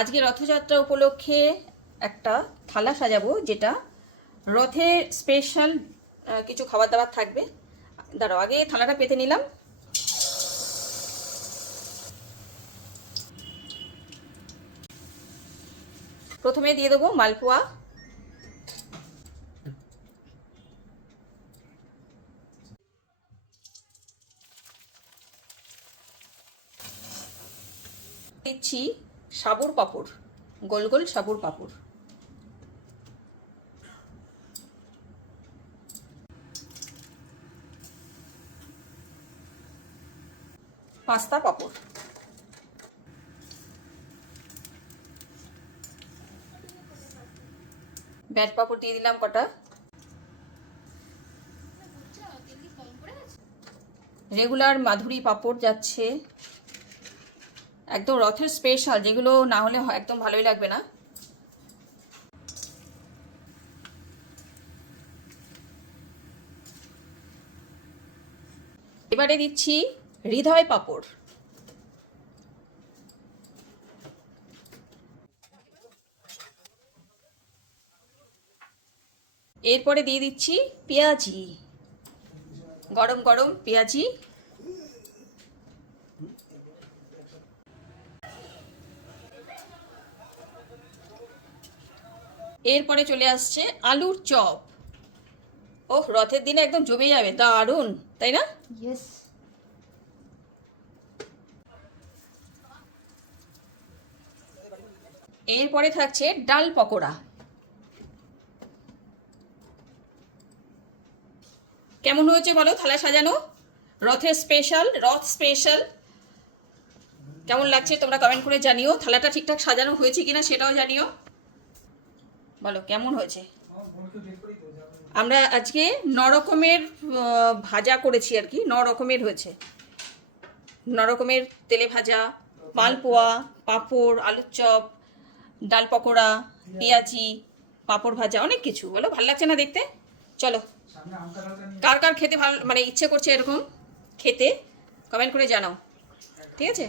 আজকে রথযাত্রা উপলক্ষে একটা থালা সাজাবো, যেটা রথের স্পেশাল কিছু খাবার দাবার থাকবে। দাঁড়াও, আগে থালাটা পেতে নিলাম। প্রথমে দিয়ে দেবো মালপোয়া, দিচ্ছি সাবুর পাঁপড়, গোল গোল সাবুর পাঁপড়, পাস্তা পাঁপড়, ব্যাট পাঁপড় দিয়ে দিলাম কটা, রেগুলার মাধুরী পাঁপড় যাচ্ছে, একদম রথের স্পেশাল, যেগুলো না হলে একদম ভালোই লাগবে না। এবারে দিচ্ছি হৃদয় পাঁপড়, এরপরে দিয়ে দিচ্ছি পেঁয়াজি, গরম গরম পেঁয়াজি, এরপরে চলে আসছে আলুর চপ। ওহ, রথের দিনে একদম জমে যাবে, দারুণ তাই না? ইয়েস। এরপরে থাকছে ডাল পকোড়া। কেমন হয়েছে বলো থালা সাজানো? রথের স্পেশাল, রথ স্পেশাল। কেমন লাগছে তোমরা কমেন্ট করে জানিও। থালাটা ঠিকঠাক সাজানো হয়েছে কিনা সেটাও জানিও। বলো কেমন হয়েছে। আমরা আজকে 9 রকমের ভাজা করেছি আর কি, 9 রকমের হয়েছে। 9 রকমের তেলে ভাজা, মালপোয়া, পাঁপড়, আলুর চপ, ডাল পকোড়া, পেঁয়াজি, পাঁপড় ভাজা, অনেক কিছু। বলো ভালো লাগছে না দেখতে? চলো, কার কার খেতে ভালো, মানে ইচ্ছে করছে এরকম খেতে, কমেন্ট করে জানাও। ঠিক আছে।